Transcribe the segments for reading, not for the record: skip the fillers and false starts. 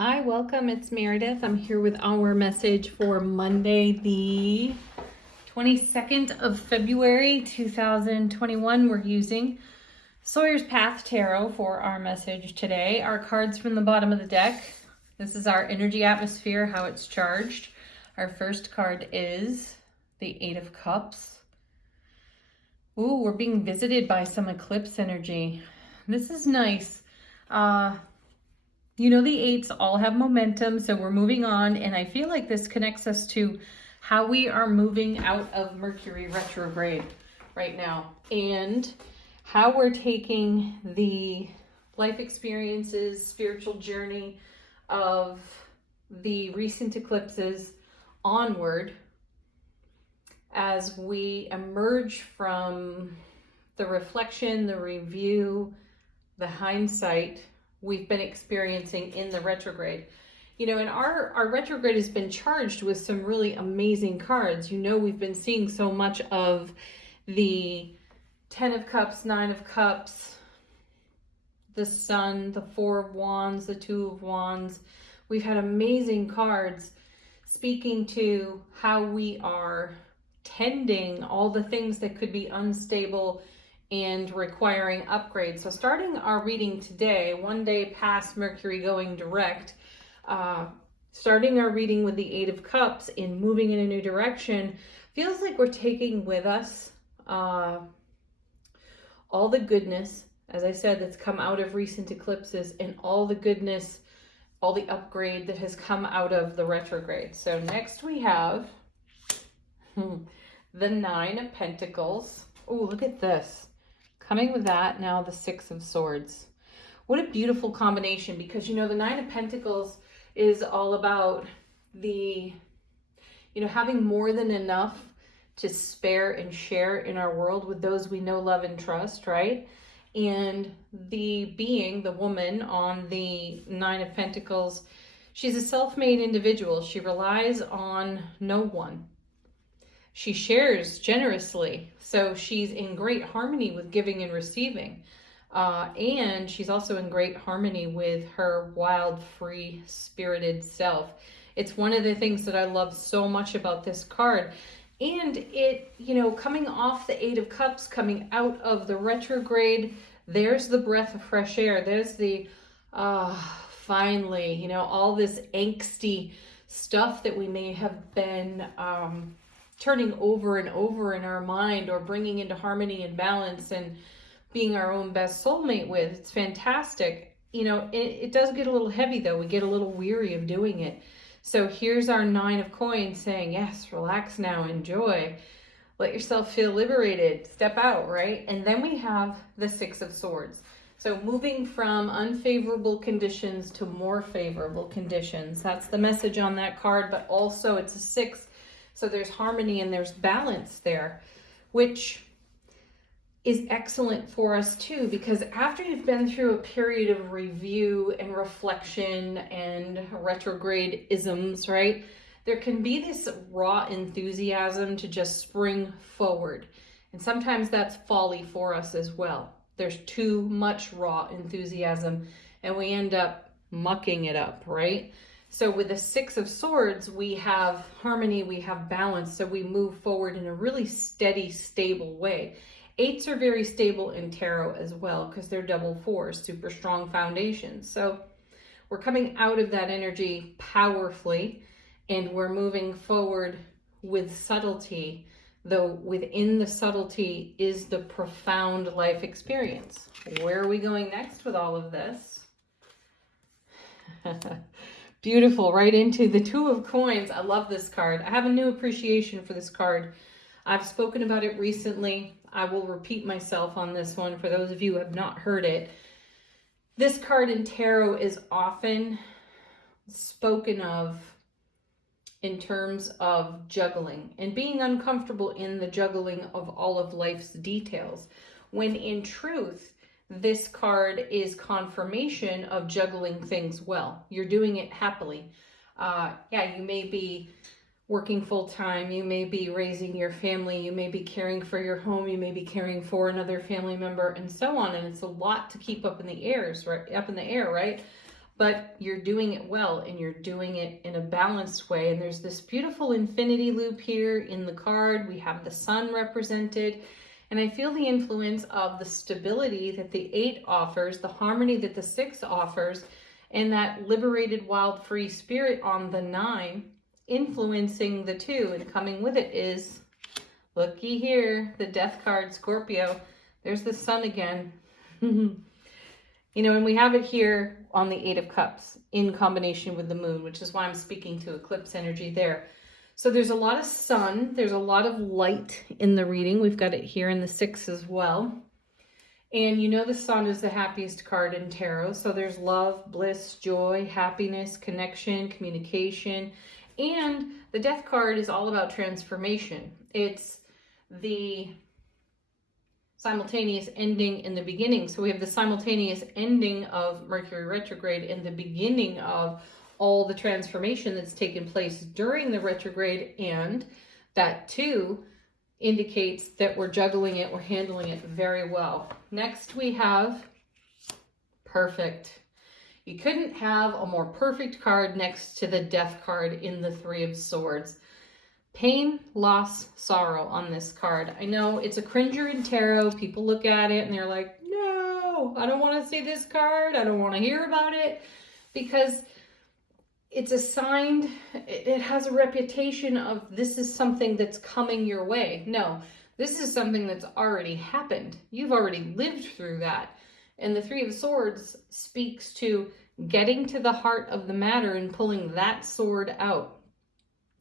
Hi, welcome. It's Meredith. I'm here with our message for Monday, the 22nd of February, 2021. We're using Sawyer's Path Tarot for our message today. Our cards from the bottom of the deck. This is our energy atmosphere, how it's charged. Our first card is the Eight of Cups. Ooh, we're being visited by some eclipse energy. This is nice. You know, the eights all have momentum, so we're moving on, and I feel like this connects us to how we are moving out of Mercury retrograde right now, and how we're taking the life experiences, spiritual journey of the recent eclipses onward as we emerge from the reflection, the review, the hindsight we've been experiencing in the retrograde. You know, and our retrograde has been charged with some really amazing cards. You know, we've been seeing so much of the 10 of Cups, 9 of Cups, the Sun, the 4 of Wands, the 2 of Wands. We've had amazing cards speaking to how we are tending all the things that could be unstable and requiring upgrades. So starting our reading today, one day past Mercury going direct, starting our reading with the Eight of Cups and moving in a new direction, feels like we're taking with us all the goodness, as I said, that's come out of recent eclipses, and all the goodness, all the upgrade that has come out of the retrograde. So next we have the Nine of Pentacles. Oh, look at this. Coming with that, now the Six of Swords. What a beautiful combination, because, you know, the Nine of Pentacles is all about the, you know, having more than enough to spare and share in our world with those we know, love, and trust, right? And the being, the woman on the Nine of Pentacles, she's a self-made individual. She relies on no one. She shares generously, so she's in great harmony with giving and receiving. And she's also in great harmony with her wild, free, spirited self. It's one of the things that I love so much about this card. And it, you know, coming off the Eight of Cups, coming out of the retrograde, there's the breath of fresh air. There's the, finally, you know, all this angsty stuff that we may have been turning over and over in our mind, or bringing into harmony and balance and being our own best soulmate with. It's fantastic. You know, it does get a little heavy though. We get a little weary of doing it. So here's our Nine of Coins saying, yes, relax now, enjoy, let yourself feel liberated, step out, right? And then we have the Six of Swords. So moving from unfavorable conditions to more favorable conditions. That's the message on that card, but also it's a six. So there's harmony and there's balance there, which is excellent for us too, because after you've been through a period of review and reflection and retrograde isms, right, there can be this raw enthusiasm to just spring forward. And sometimes that's folly for us as well. There's too much raw enthusiasm and we end up mucking it up, right? So with the Six of Swords, we have harmony, we have balance, so we move forward in a really steady, stable way. Eights are very stable in tarot as well, because they're double fours, super strong foundations. So we're coming out of that energy powerfully, and we're moving forward with subtlety, though within the subtlety is the profound life experience. Where are we going next with all of this? Beautiful, right into the Two of Coins. I love this card. I have a new appreciation for this card. I've spoken about it recently. I will repeat myself on this one for those of you who have not heard it. This card in tarot is often spoken of in terms of juggling and being uncomfortable in the juggling of all of life's details, when in truth, this card is confirmation of juggling things well. You're doing it happily. Yeah, you may be working full-time, you may be raising your family, you may be caring for your home, you may be caring for another family member, and so on. And it's a lot to keep up in the air, right? but you're doing it well, and you're doing it in a balanced way. And there's this beautiful infinity loop here in the card. We have the sun represented, and I feel the influence of the stability that the 8 offers, the harmony that the 6 offers, and that liberated, wild, free spirit on the 9 influencing the 2. And coming with it is, looky here, the death card, Scorpio. There's the sun again. You know, and we have it here on the 8 of Cups in combination with the moon, which is why I'm speaking to eclipse energy there. So there's a lot of sun, there's a lot of light in the reading. We've got it here in the 6 as well. And you know the sun is the happiest card in tarot. So there's love, bliss, joy, happiness, connection, communication. And the death card is all about transformation. It's the simultaneous ending in the beginning. So we have the simultaneous ending of Mercury retrograde and the beginning of all the transformation that's taken place during the retrograde, and that too indicates that we're juggling it, we're handling it very well. Next we have perfect. You couldn't have a more perfect card next to the death card in the 3 of Swords. Pain, loss, sorrow on this card. I know it's a cringer in tarot. People look at it and they're like, no, I don't want to see this card. I don't want to hear about it, because it's assigned, it has a reputation of this is something that's coming your way. No, this is something that's already happened. You've already lived through that. And the 3 of Swords speaks to getting to the heart of the matter and pulling that sword out.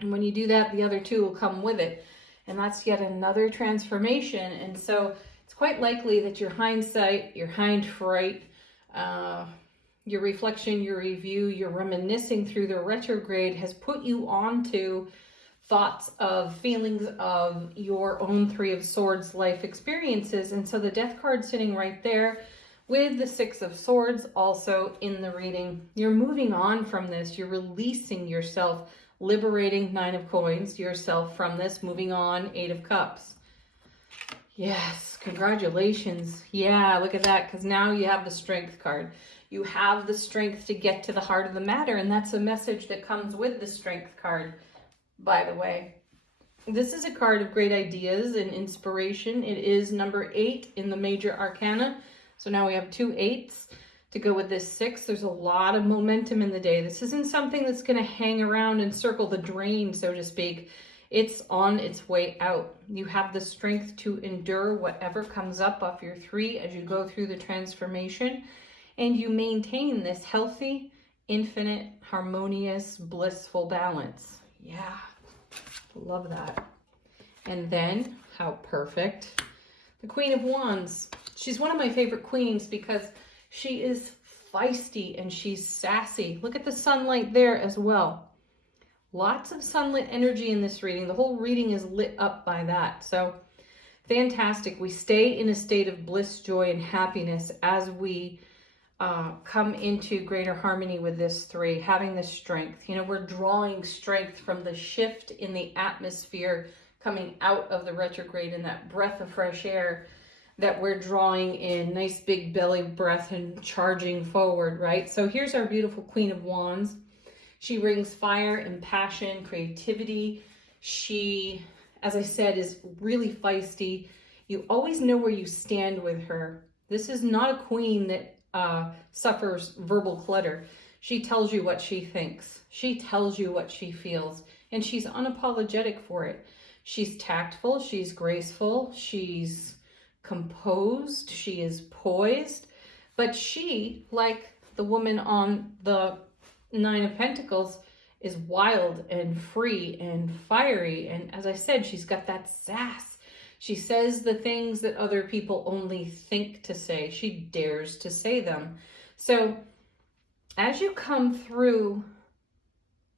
And when you do that, the other 2 will come with it. And that's yet another transformation. And so it's quite likely that your hindsight, your hindfright, your reflection, your review, your reminiscing through the retrograde has put you onto thoughts of, feelings of your own 3 of Swords life experiences. And so the death card sitting right there with the 6 of Swords also in the reading. You're moving on from this. You're releasing yourself, liberating 9 of Coins, yourself from this, moving on, 8 of Cups. Yes, congratulations. Yeah, look at that, because now you have the Strength card. You have the strength to get to the heart of the matter, and that's a message that comes with the Strength card, by the way. This is a card of great ideas and inspiration. It is number 8 in the major arcana. So now we have 2 8s to go with this 6. There's a lot of momentum in the day. This isn't something that's going to hang around and circle the drain, so to speak. It's on its way out. You have the strength to endure whatever comes up off your 3 as you go through the transformation. And you maintain this healthy, infinite, harmonious, blissful balance. Yeah, love that. And then, how perfect, the Queen of Wands. She's one of my favorite queens because she is feisty and she's sassy. Look at the sunlight there as well. Lots of sunlit energy in this reading. The whole reading is lit up by that. So fantastic. We stay in a state of bliss, joy, and happiness as we come into greater harmony with this 3, having the strength. You know, we're drawing strength from the shift in the atmosphere coming out of the retrograde, and that breath of fresh air that we're drawing in. Nice big belly breath and charging forward, right? So here's our beautiful Queen of Wands. She brings fire and passion, creativity. She, as I said, is really feisty. You always know where you stand with her. This is not a queen that suffers verbal clutter. She tells you what she thinks. She tells you what she feels, and she's unapologetic for it. She's tactful, she's graceful, she's composed, she is poised, but she, like the woman on the 9 of Pentacles, is wild and free and fiery. And as I said, she's got that sass. She says the things that other people only think to say. She dares to say them. So as you come through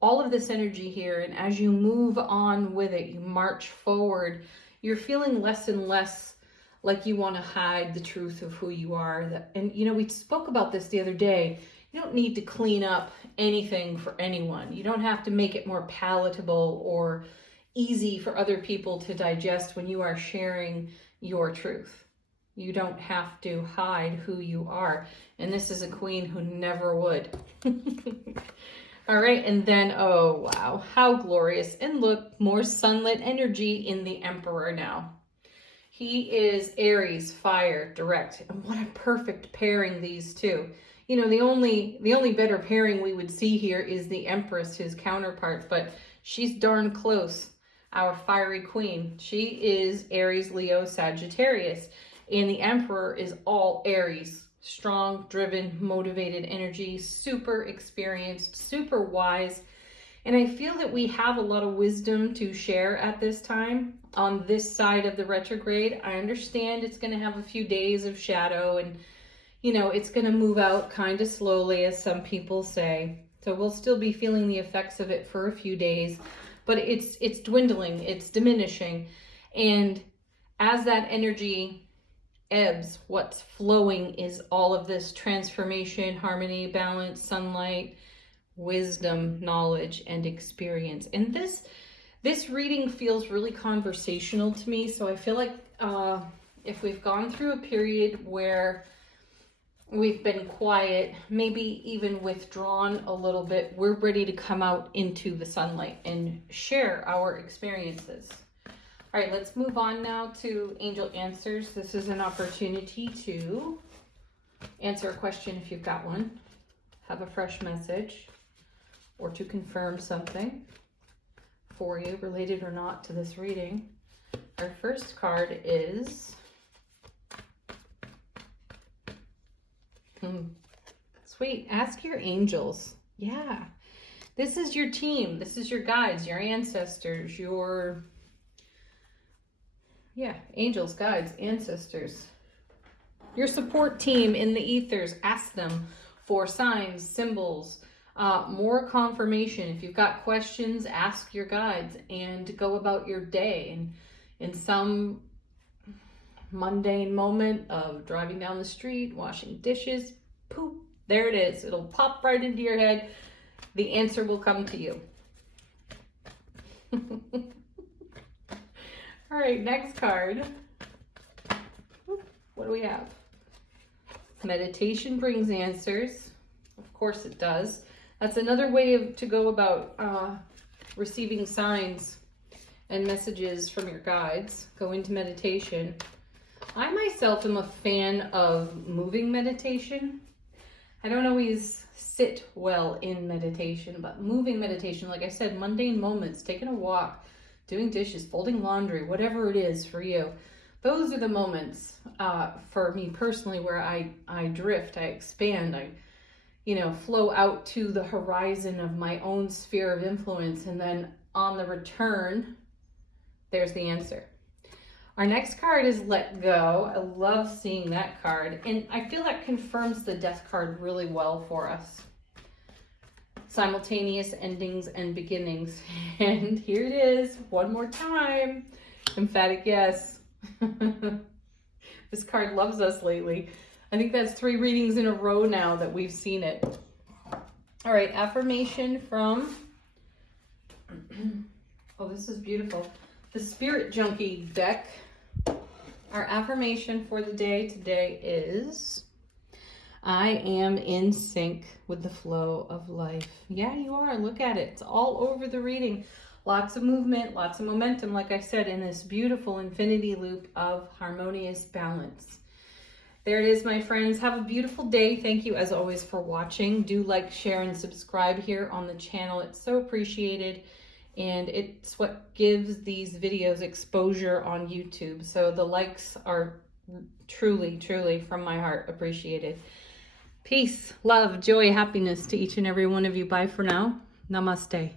all of this energy here, and as you move on with it, you march forward, you're feeling less and less like you want to hide the truth of who you are. And you know, we spoke about this the other day. You don't need to clean up anything for anyone. You don't have to make it more palatable or easy for other people to digest when you are sharing your truth. You don't have to hide who you are. And this is a queen who never would. All right, and then, oh wow, how glorious. And look, more sunlit energy in the Emperor now. He is Aries, fire, direct. And what a perfect pairing, these two. You know, the only better pairing we would see here is the Empress, his counterpart, but she's darn close. Our fiery queen. She is Aries, Leo, Sagittarius. And the Emperor is all Aries. Strong, driven, motivated energy, super experienced, super wise. And I feel that we have a lot of wisdom to share at this time on this side of the retrograde. I understand it's going to have a few days of shadow and, you know, it's going to move out kind of slowly, as some people say. So we'll still be feeling the effects of it for a few days, but it's dwindling, it's diminishing. And as that energy ebbs, what's flowing is all of this transformation, harmony, balance, sunlight, wisdom, knowledge, and experience. And this reading feels really conversational to me. So I feel like if we've gone through a period where we've been quiet, maybe even withdrawn a little bit, we're ready to come out into the sunlight and share our experiences. All right, let's move on now to Angel Answers. This is an opportunity to answer a question if you've got one, have a fresh message, or to confirm something for you, related or not to this reading. Our first card is sweet. Ask your angels. Yeah. This is your team. This is your guides, your ancestors, your angels, guides, ancestors. Your support team in the ethers. Ask them for signs, symbols, more confirmation. If you've got questions, ask your guides and go about your day. And in some mundane moment of driving down the street, washing dishes, poof, there it is. It'll pop right into your head. The answer will come to you. All right, next card. What do we have? Meditation brings answers. Of course it does. That's another way to go about receiving signs and messages from your guides. Go into meditation. I myself am a fan of moving meditation. I don't always sit well in meditation, but moving meditation, like I said, mundane moments, taking a walk, doing dishes, folding laundry, whatever it is for you. Those are the moments for me personally where I drift, I expand, I flow out to the horizon of my own sphere of influence. And then on the return, there's the answer. Our next card is Let Go. I love seeing that card. And I feel that confirms the Death card really well for us. Simultaneous endings and beginnings. And here it is, one more time. Emphatic yes. This card loves us lately. I think that's 3 readings in a row now that we've seen it. All right, affirmation from, oh, this is beautiful. The Spirit Junkie deck. Our affirmation for the day today is, I am in sync with the flow of life. Yeah, you are. Look at it. It's all over the reading. Lots of movement, lots of momentum, like I said, in this beautiful infinity loop of harmonious balance. There it is, my friends. Have a beautiful day. Thank you, as always, for watching. Do like, share, and subscribe here on the channel. It's so appreciated. And it's what gives these videos exposure on YouTube. So the likes are truly, truly from my heart appreciated. Peace, love, joy, happiness to each and every one of you. Bye for now. Namaste.